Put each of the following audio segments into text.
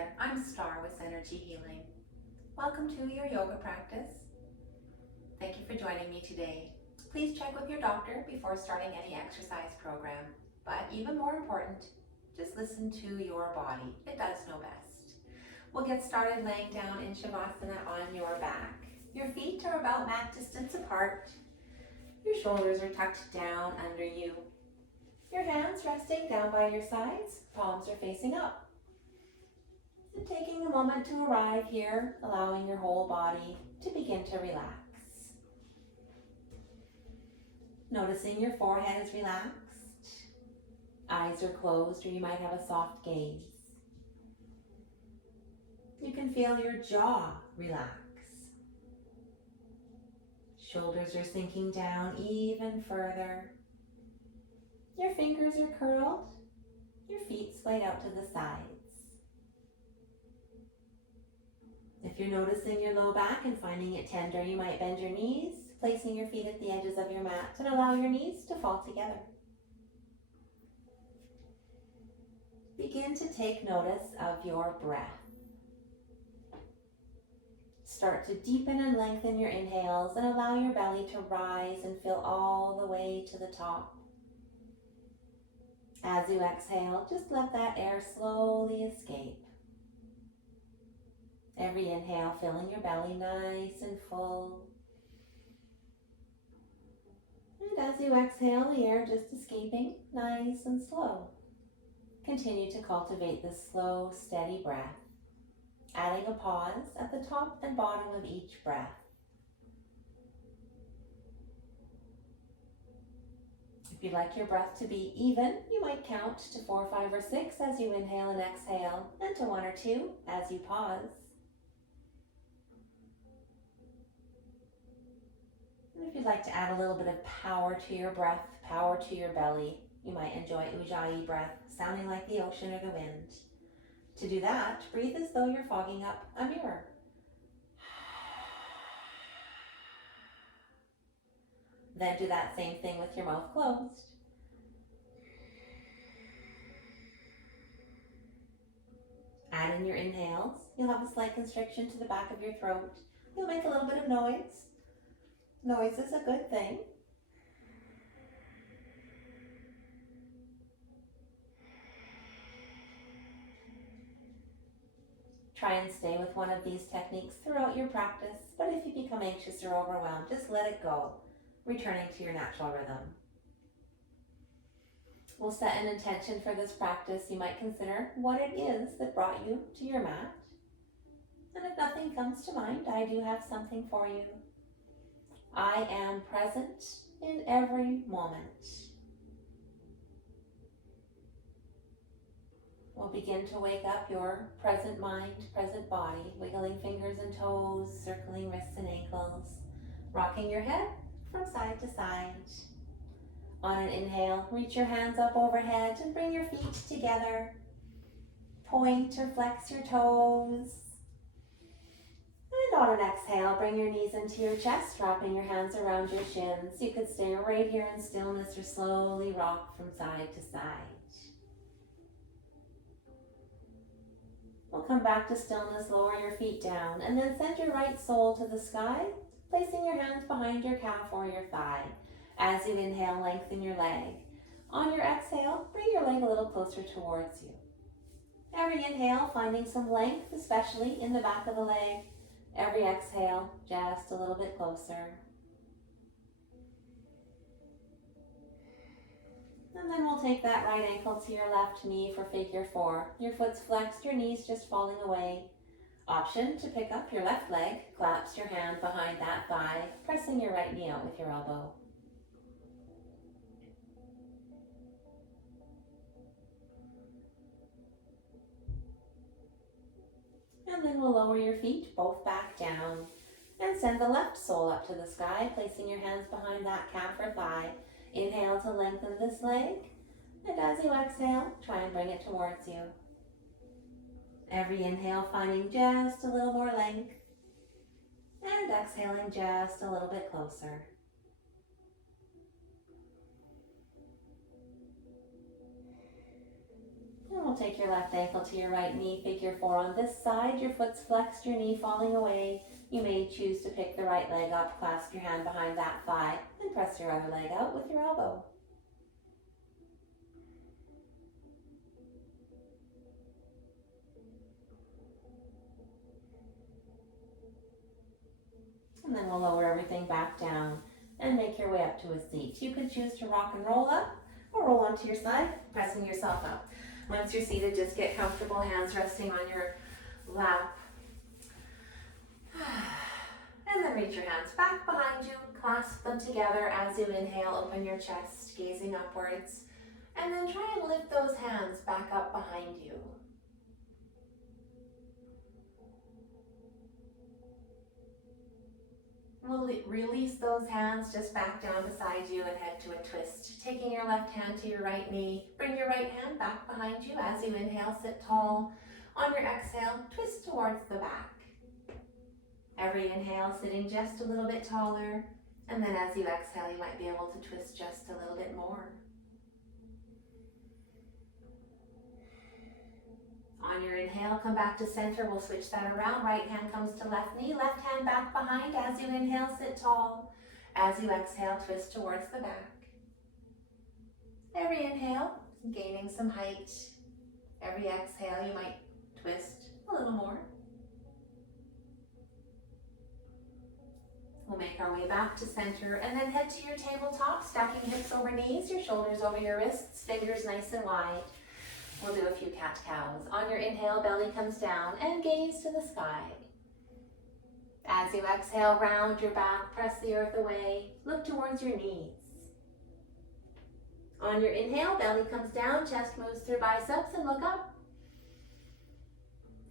there, I'm Star with Energy Healing. Welcome to your yoga practice. Thank you for joining me today. Please check with your doctor before starting any exercise program. But even more important, just listen to your body. It does know best. We'll get started laying down in Shavasana on your back. Your feet are about mat distance apart. Your shoulders are tucked down under you. Your hands resting down by your sides, palms are facing up. And taking a moment to arrive here, allowing your whole body to begin to relax. Noticing your forehead is relaxed, eyes are closed, or you might have a soft gaze. You can feel your jaw relax. Shoulders are sinking down even further. Your fingers are curled, your feet splayed out to the sides. If you're noticing your low back and finding it tender, you might bend your knees, placing your feet at the edges of your mat and allow your knees to fall together. Begin to take notice of your breath. Start to deepen and lengthen your inhales and allow your belly to rise and fill all the way to the top. As you exhale, just let that air slowly escape. Every inhale filling your belly nice and full. And as you exhale, the air just escaping nice and slow. Continue to cultivate this slow, steady breath, adding a pause at the top and bottom of each breath. If you'd like your breath to be even, you might count to 4, 5, or 6 as you inhale and exhale, and to 1 or 2 as you pause. And if you'd like to add a little bit of power to your breath, power to your belly, you might enjoy Ujjayi breath, sounding like the ocean or the wind. To do that, breathe as though you're fogging up a mirror. Then do that same thing with your mouth closed. Add in your inhales. You'll have a slight constriction to the back of your throat. You'll make a little bit of noise. Noise is a good thing. Try and stay with one of these techniques throughout your practice, but if you become anxious or overwhelmed, just let it go, returning to your natural rhythm. We'll set an intention for this practice. You might consider what it is that brought you to your mat. And if nothing comes to mind, I do have something for you. I am present in every moment. We'll begin to wake up your present mind, present body, wiggling fingers and toes, circling wrists and ankles, rocking your head from side to side. On an inhale, reach your hands up overhead and bring your feet together. Point or flex your toes. And on an exhale, bring your knees into your chest, wrapping your hands around your shins. You could stay right here in stillness or slowly rock from side to side. We'll come back to stillness, lower your feet down, and then send your right sole to the sky, placing your hands behind your calf or your thigh. As you inhale, lengthen your leg. On your exhale, bring your leg a little closer towards you. Every inhale, finding some length, especially in the back of the leg. Every exhale, just a little bit closer. And then we'll take that right ankle to your left knee for figure 4. Your foot's flexed, your knees just falling away. Option to pick up your left leg, clasp your hand behind that thigh, pressing your right knee out with your elbow. And then we'll lower your feet both back down and send the left sole up to the sky, placing your hands behind that calf or thigh. Inhale to lengthen this leg, and as you exhale, try and bring it towards you. Every inhale finding just a little more length, and exhaling just a little bit closer. And we'll take your left ankle to your right knee, figure 4 on this side. Your foot's flexed, your knee falling away. You may choose to pick the right leg up, clasp your hand behind that thigh, and press your other leg out with your elbow. And then we'll lower everything back down and make your way up to a seat. You could choose to rock and roll up or roll onto your side, pressing yourself up. Once you're seated, just get comfortable, hands resting on your lap. And then reach your hands back behind you, clasp them together as you inhale, open your chest, gazing upwards. And then try and lift those hands back up behind you. We'll release those hands just back down beside you and head to a twist. Taking your left hand to your right knee, bring your right hand back behind you as you inhale, sit tall. On your exhale, twist towards the back. Every inhale, sitting just a little bit taller, and then as you exhale, you might be able to twist just a little bit more. On your inhale, come back to center. We'll switch that around. Right hand comes to left knee, left hand back behind. As you inhale, sit tall. As you exhale, twist towards the back. Every inhale, gaining some height. Every exhale, you might twist a little more. We'll make our way back to center and then head to your tabletop, stacking hips over knees, your shoulders over your wrists, fingers nice and wide. We'll do a few cat-cows. On your inhale, belly comes down and gaze to the sky. As you exhale, round your back, press the earth away, look towards your knees. On your inhale, belly comes down, chest moves through biceps and look up.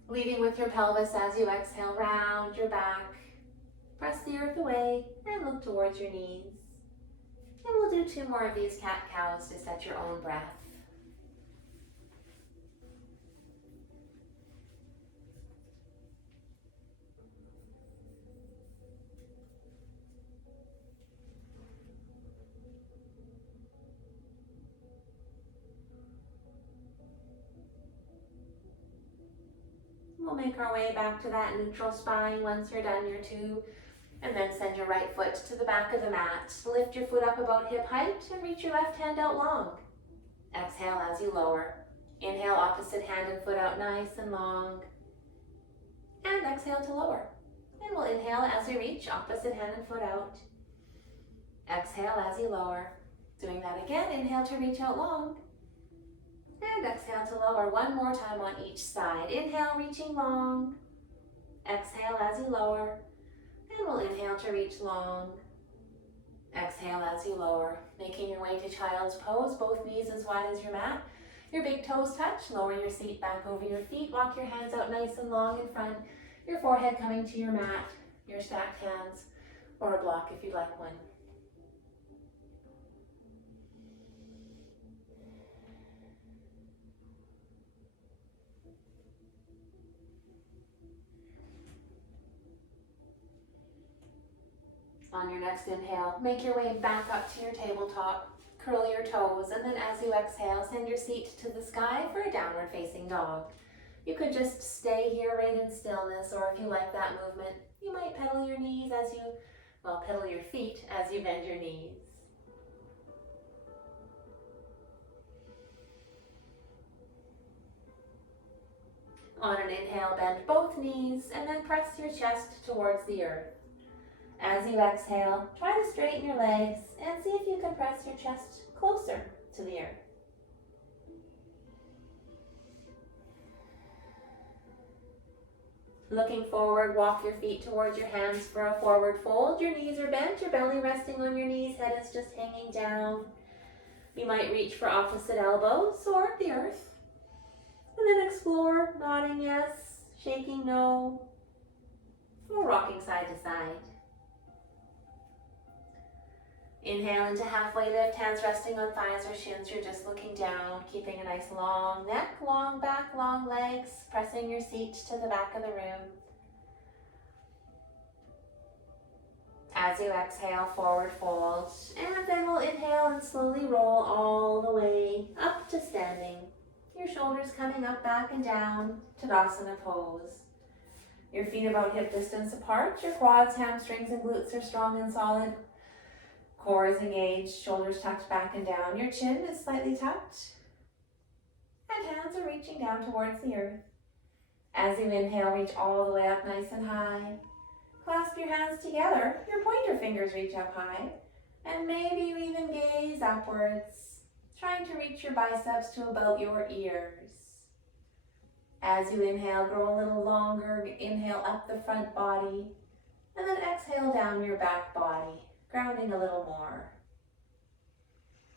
Leading with your pelvis as you exhale, round your back, press the earth away and look towards your knees. And we'll do 2 more of these cat-cows to set your own breath. We'll make our way back to that neutral spine. Once you're done your 2, and then send your right foot to the back of the mat. Lift your foot up about hip height and reach your left hand out long. Exhale as you lower. Inhale, opposite hand and foot out nice and long. And exhale to lower. And we'll inhale as you reach, opposite hand and foot out. Exhale as you lower. Doing that again, inhale to reach out long. And exhale to lower. 1 more time on each side. Inhale, reaching long. Exhale as you lower. And we'll inhale to reach long. Exhale as you lower. Making your way to child's pose, both knees as wide as your mat. Your big toes touch. Lower your seat back over your feet. Walk your hands out nice and long in front. Your forehead coming to your mat. Your stacked hands, or a block if you'd like one. On your next inhale, make your way back up to your tabletop, curl your toes, and then as you exhale, send your seat to the sky for a downward facing dog. You could just stay here right in stillness, or if you like that movement, you might pedal your knees as you, pedal your feet as you bend your knees. On an inhale, bend both knees, and then press your chest towards the earth. As you exhale, try to straighten your legs and see if you can press your chest closer to the earth. Looking forward, walk your feet towards your hands for a forward fold. Your knees are bent, your belly resting on your knees, head is just hanging down. You might reach for opposite elbows or the earth. And then explore, nodding yes, shaking no, or rocking side to side. Inhale into halfway lift, hands resting on thighs or shins. You're just looking down, keeping a nice long neck, long back, long legs, pressing your seat to the back of the room. As you exhale, forward fold, and then we'll inhale and slowly roll all the way up to standing. Your shoulders coming up, back, and down, Tadasana pose. Your feet about hip distance apart. Your quads, hamstrings, and glutes are strong and solid. Core is engaged, shoulders tucked back and down. Your chin is slightly tucked. And hands are reaching down towards the earth. As you inhale, reach all the way up nice and high. Clasp your hands together. Your pointer fingers reach up high. And maybe you even gaze upwards, trying to reach your biceps to about your ears. As you inhale, grow a little longer. Inhale up the front body. And then exhale down your back body, grounding a little more.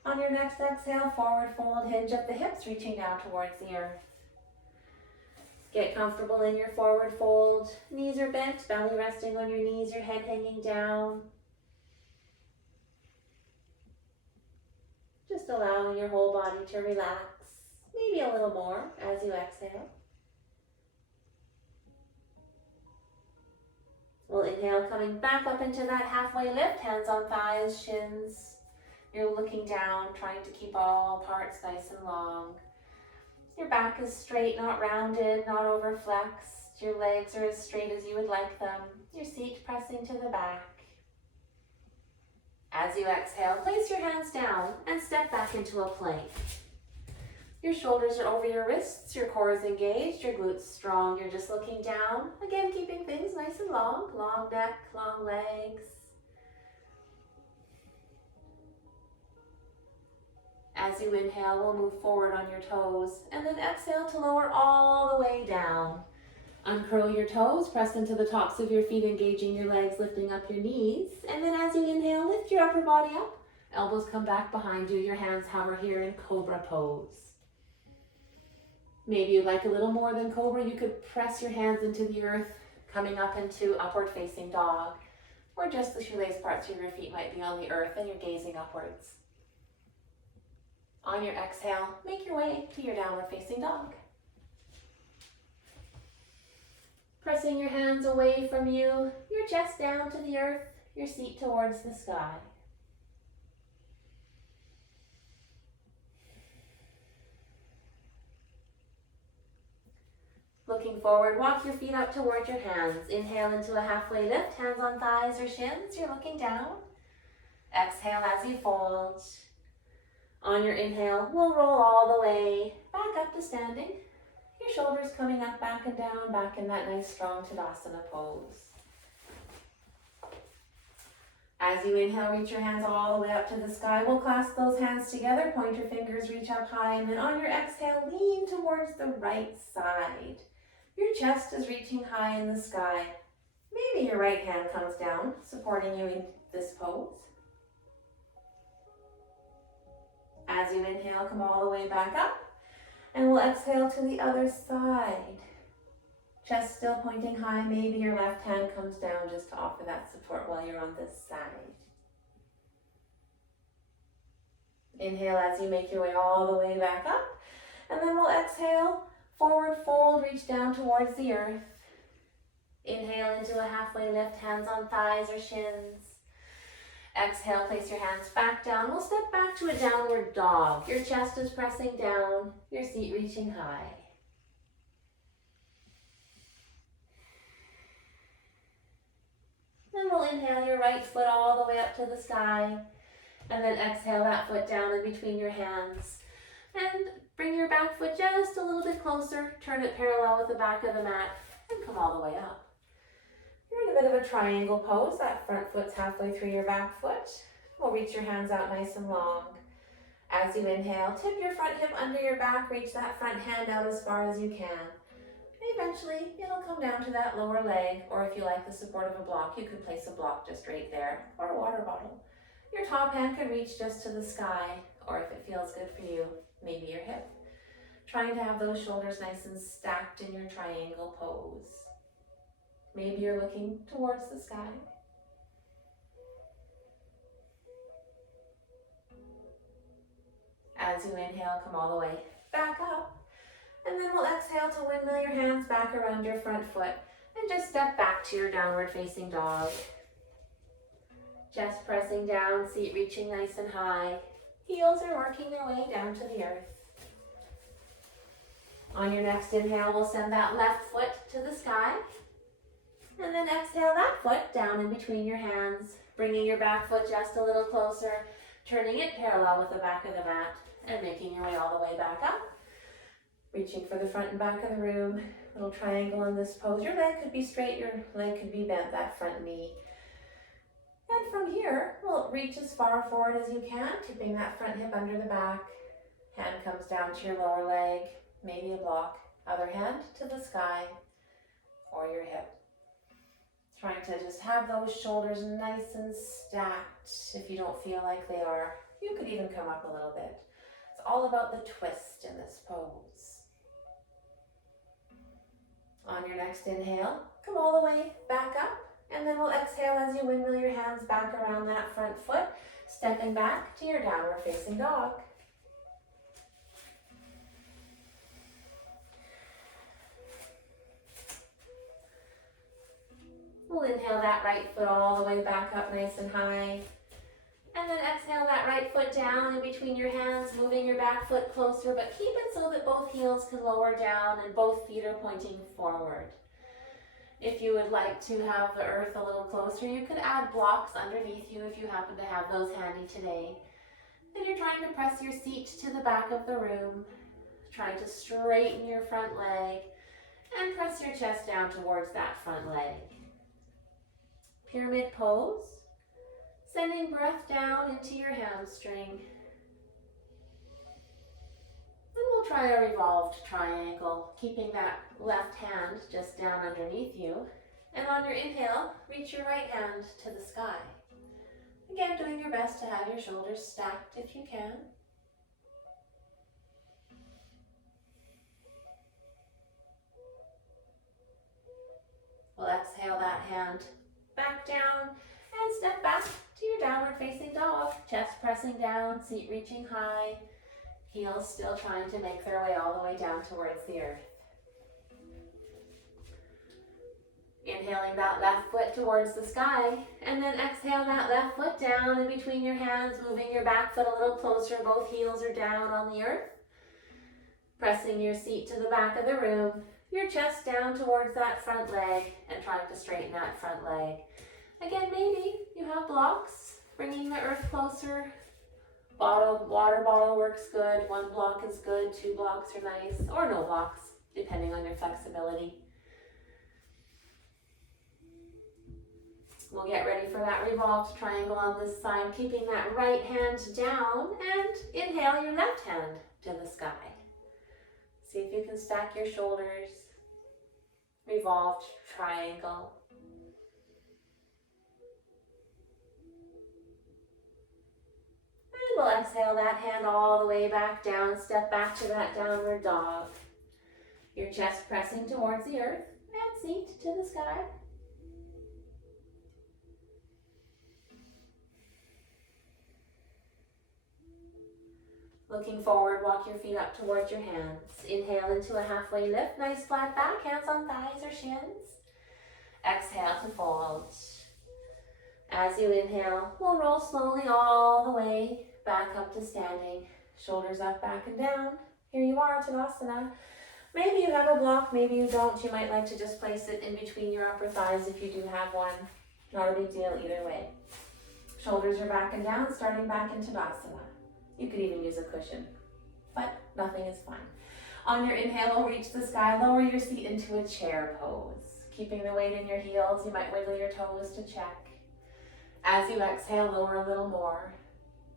On your next exhale, forward fold, hinge up the hips, reaching down towards the earth. Get comfortable in your forward fold. Knees are bent, belly resting on your knees, your head hanging down. Just allowing your whole body to relax, maybe a little more as you exhale. We'll inhale, coming back up into that halfway lift, hands on thighs, shins. You're looking down, trying to keep all parts nice and long. Your back is straight, not rounded, not overflexed. Your legs are as straight as you would like them. Your seat pressing to the back. As you exhale, place your hands down and step back into a plank. Your shoulders are over your wrists, your core is engaged, your glutes strong. You're just looking down. Again, keeping things nice and long. Long neck, long legs. As you inhale, we'll move forward on your toes, and then exhale to lower all the way down. Uncurl your toes, press into the tops of your feet, engaging your legs, lifting up your knees. And then as you inhale, lift your upper body up. Elbows come back behind you. Your hands hover here in Cobra pose. Maybe you'd like a little more than Cobra. You could press your hands into the earth, coming up into upward facing dog, or just the shoelace parts of your feet might be on the earth and you're gazing upwards. On your exhale, make your way to your downward facing dog. Pressing your hands away from you, your chest down to the earth, your seat towards the sky. Looking forward, walk your feet up towards your hands. Inhale into a halfway lift, hands on thighs or shins. You're looking down. Exhale as you fold. On your inhale, we'll roll all the way back up to standing. Your shoulders coming up, back and down, back in that nice strong Tadasana pose. As you inhale, reach your hands all the way up to the sky. We'll clasp those hands together, pointer fingers reach up high, and then on your exhale, lean towards the right side. Your chest is reaching high in the sky. Maybe your right hand comes down, supporting you in this pose. As you inhale, come all the way back up, and we'll exhale to the other side. Chest still pointing high, maybe your left hand comes down just to offer that support while you're on this side. Inhale as you make your way all the way back up, and then we'll exhale, forward fold, reach down towards the earth. Inhale into a halfway lift, hands on thighs or shins. Exhale, place your hands back down. We'll step back to a downward dog. Your chest is pressing down, your seat reaching high. Then we'll inhale your right foot all the way up to the sky. And then exhale that foot down in between your hands. And bring your back foot just a little bit closer. Turn it parallel with the back of the mat and come all the way up. You're in a bit of a triangle pose. That front foot's halfway through your back foot. We'll reach your hands out nice and long. As you inhale, tip your front hip under your back. Reach that front hand out as far as you can. Eventually, it'll come down to that lower leg, or if you like the support of a block, you could place a block just right there, or a water bottle. Your top hand could reach just to the sky, or if it feels good for you, maybe your hip. Trying to have those shoulders nice and stacked in your triangle pose. Maybe you're looking towards the sky. As you inhale, come all the way back up. And then we'll exhale to windmill your hands back around your front foot and just step back to your downward facing dog. Chest pressing down, seat reaching nice and high. Heels are working their way down to the earth. On your next inhale, we'll send that left foot to the sky. And then exhale that foot down in between your hands, bringing your back foot just a little closer, turning it parallel with the back of the mat, and making your way all the way back up. Reaching for the front and back of the room, little triangle in this pose. Your leg could be straight, your leg could be bent, that front knee. And from here, we'll reach as far forward as you can, tipping that front hip under the back. Hand comes down to your lower leg, maybe a block. Other hand to the sky or your hip. Trying to just have those shoulders nice and stacked. If you don't feel like they are, you could even come up a little bit. It's all about the twist in this pose. On your next inhale, come all the way back up, and then we'll exhale as you windmill your hands back around that front foot, stepping back to your downward facing dog. We'll inhale that right foot all the way back up nice and high. And then exhale that right foot down in between your hands, moving your back foot closer, but keep it so that both heels can lower down and both feet are pointing forward. If you would like to have the earth a little closer, you could add blocks underneath you if you happen to have those handy today. Then you're trying to press your seat to the back of the room, trying to straighten your front leg and press your chest down towards that front leg. Pyramid pose. Sending breath down into your hamstring. Then we'll try a revolved triangle, keeping that left hand just down underneath you. And on your inhale, reach your right hand to the sky. Again, doing your best to have your shoulders stacked if you can. We'll exhale that hand back down and step back to your downward facing dog. Chest pressing down, seat reaching high, heels still trying to make their way all the way down towards the earth. Inhaling that left foot towards the sky, and then exhale that left foot down in between your hands, moving your back foot a little closer. Both heels are down on the earth. Pressing your seat to the back of the room, your chest down towards that front leg, and trying to straighten that front leg. Again, maybe you have blocks, bringing the earth closer. Water bottle works good. 1 block is good. 2 blocks are nice, or no blocks, depending on your flexibility. We'll get ready for that revolved triangle on this side, keeping that right hand down, and inhale your left hand to the sky. See if you can stack your shoulders. Revolved triangle. And we'll exhale that hand all the way back down, step back to that downward dog. Your chest pressing towards the earth, and seat to the sky. Looking forward, walk your feet up towards your hands. Inhale into a halfway lift, nice flat back, hands on thighs or shins. Exhale to fold. As you inhale, we'll roll slowly all the way back up to standing. Shoulders up, back and down. Here you are, Tadasana. Maybe you have a block, maybe you don't. You might like to just place it in between your upper thighs if you do have one. Not a big deal either way. Shoulders are back and down, starting back in Tadasana. You could even use a cushion, but nothing is fine. On your inhale, we'll reach the sky, lower your seat into a chair pose. Keeping the weight in your heels, you might wiggle your toes to check. As you exhale, lower a little more.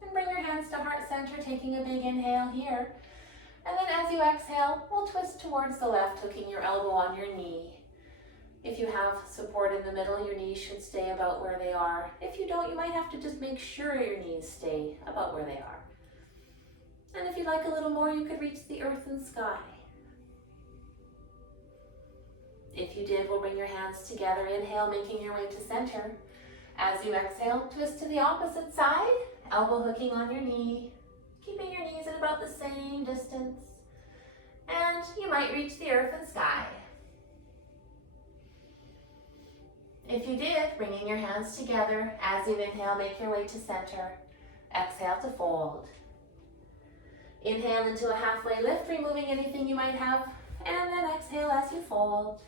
And bring your hands to heart center, taking a big inhale here. And then as you exhale, we'll twist towards the left, hooking your elbow on your knee. If you have support in the middle, your knees should stay about where they are. If you don't, you might have to just make sure your knees stay about where they are. And if you'd like a little more, you could reach the earth and sky. If you did, we'll bring your hands together. Inhale, making your way to center. As you exhale, twist to the opposite side, elbow hooking on your knee, keeping your knees at about the same distance. And you might reach the earth and sky. If you did, bringing your hands together. As you inhale, make your way to center. Exhale to fold. Inhale into a halfway lift, removing anything you might have And then exhale as you fold.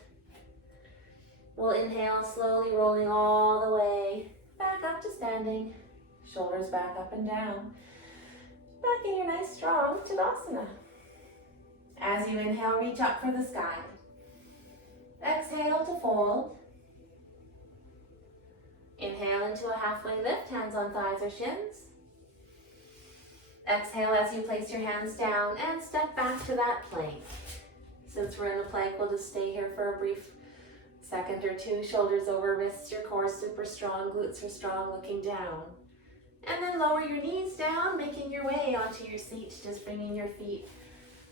We'll inhale, slowly rolling all the way back up to standing. Shoulders back up and down. Back in your nice strong Tadasana. As you inhale, reach up for the sky. Exhale to fold. Inhale into a halfway lift, hands on thighs or shins. Exhale as you place your hands down and step back to that plank. Since we're in a plank, we'll just stay here for a brief second or two. Shoulders over wrists, your core super strong, glutes are strong, looking down. And then lower your knees down, making your way onto your seat, just bringing your feet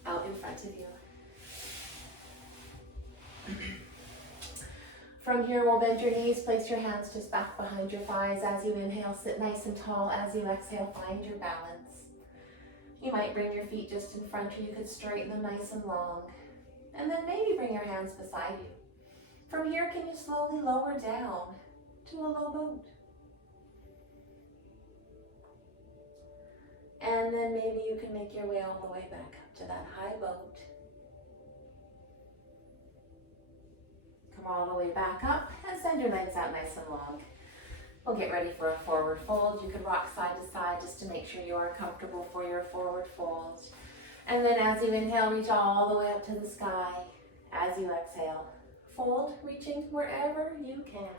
out in front of you. From here, we'll bend your knees, place your hands just back behind your thighs. As you inhale, sit nice and tall. As you exhale, find your balance. You might bring your feet just in front, or you could straighten them nice and long. And then maybe bring your hands beside you. From here, can you slowly lower down to a low boat? And then maybe you can make your way all the way back up to that high boat. Come all the way back up and send your legs out nice and long. We'll get ready for a forward fold. You can rock side to side just to make sure you are comfortable for your forward fold. And then as you inhale, reach all the way up to the sky. As you exhale, fold, reaching wherever you can.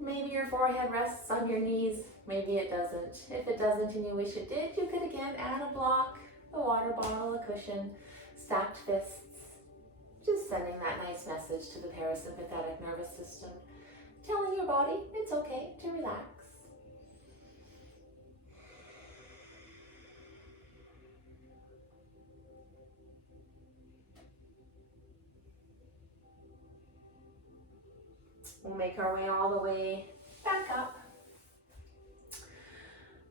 Maybe your forehead rests on your knees, maybe it doesn't. If it doesn't and you wish it did, you could again add a block, a water bottle, a cushion, stacked fists. Just sending that nice message to the parasympathetic nervous system, telling your body it's okay to relax. We'll make our way all the way back up.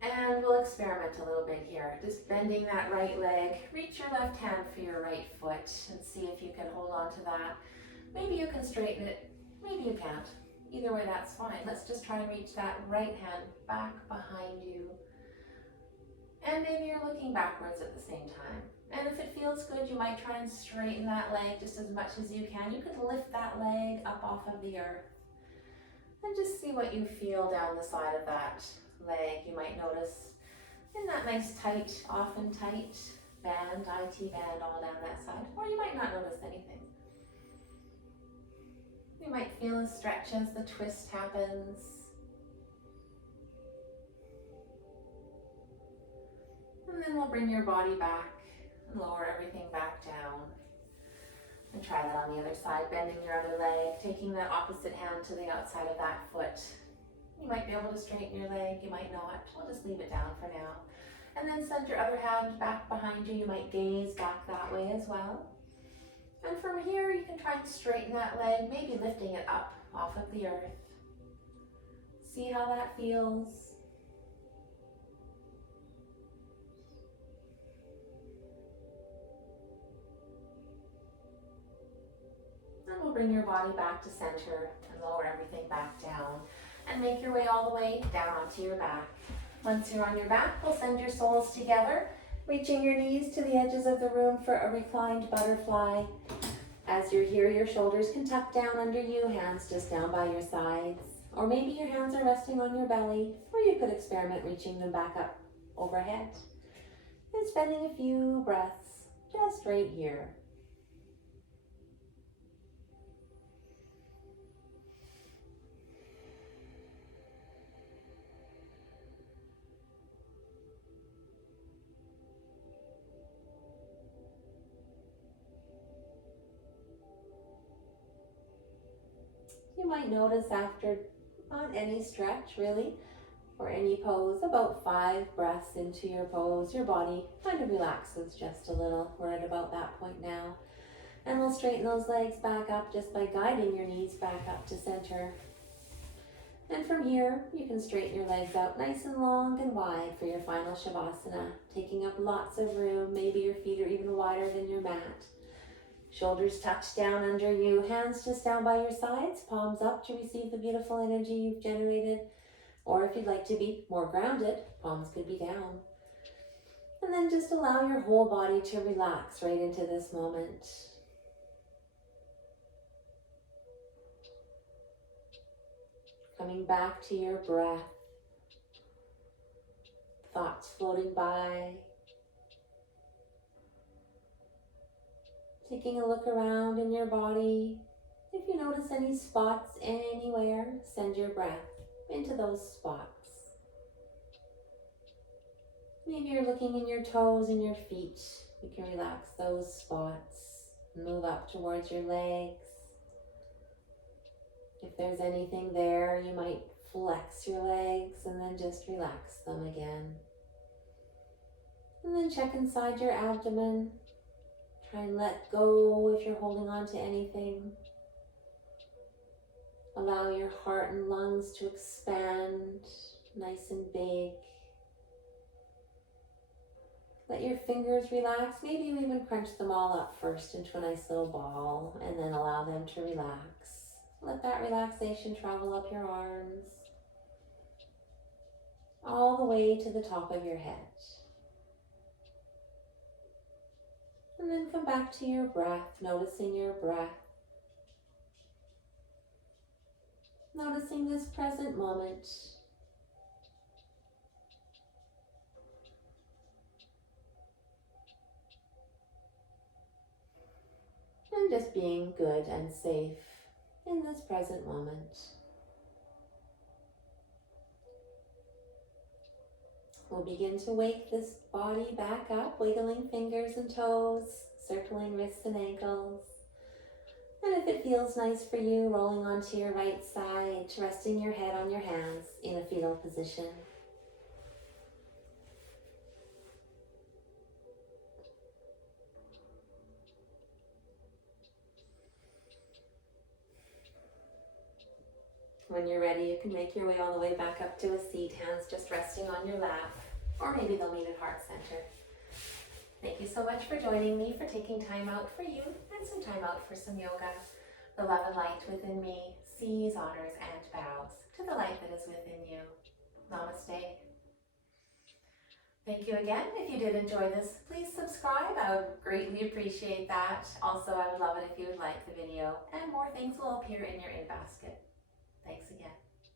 And we'll experiment a little bit here. Just bending that right leg. Reach your left hand for your right foot and see if you can hold on to that. Maybe you can straighten it. Maybe you can't. Either way, that's fine. Let's just try and reach that right hand back behind you. And maybe you're looking backwards at the same time. And if it feels good, you might try and straighten that leg just as much as you can. You could lift that leg up off of the earth. And just see what you feel down the side of that leg. You might notice in that nice tight, often tight band, IT band all down that side. Or you might not notice anything. You might feel a stretch as the twist happens. And then we'll bring your body back and lower everything back down. And try that on the other side, bending your other leg, taking that opposite hand to the outside of that foot. You might be able to straighten your leg, you might not. We'll just leave it down for now. And then send your other hand back behind you. You might gaze back that way as well. And from here, you can try and straighten that leg, maybe lifting it up off of the earth. See how that feels. And we'll bring your body back to center and lower everything back down. And make your way all the way down onto your back. Once you're on your back, we'll send your soles together, reaching your knees to the edges of the room for a reclined butterfly. As you're here, your shoulders can tuck down under you, hands just down by your sides. Or maybe your hands are resting on your belly, or you could experiment reaching them back up overhead. And spending a few breaths just right here. You might notice after, on any stretch really, or any pose, about 5 breaths into your pose, your body kind of relaxes just a little. We're at about that point now. And we'll straighten those legs back up just by guiding your knees back up to center. And from here, you can straighten your legs out nice and long and wide for your final Shavasana, taking up lots of room. Maybe your feet are even wider than your mat. Shoulders touch down under you, hands just down by your sides, palms up to receive the beautiful energy you've generated. Or if you'd like to be more grounded, palms could be down. And then just allow your whole body to relax right into this moment. Coming back to your breath. Thoughts floating by. Taking a look around in your body. If you notice any spots anywhere, send your breath into those spots. Maybe you're looking in your toes and your feet. You can relax those spots. Move up towards your legs. If there's anything there, you might flex your legs and then just relax them again. And then check inside your abdomen. Try and let go if you're holding on to anything. Allow your heart and lungs to expand, nice and big. Let your fingers relax. Maybe you even crunch them all up first into a nice little ball and then allow them to relax. Let that relaxation travel up your arms, all the way to the top of your head. And then come back to your breath, noticing your breath. Noticing this present moment. And just being good and safe in this present moment. We'll begin to wake this body back up, wiggling fingers and toes, circling wrists and ankles. And if it feels nice for you, rolling onto your right side, resting your head on your hands in a fetal position. When you're ready, you can make your way all the way back up to a seat, hands just resting on your lap, or maybe they'll meet at heart center. Thank you so much for joining me, for taking time out for you and some time out for some yoga. The love and light within me sees, honors, and bows to the light that is within you. Namaste. Thank you again. If you did enjoy this, please subscribe. I would greatly appreciate that. Also, I would love it if you would like the video, and more things will appear in your in basket. Thanks again.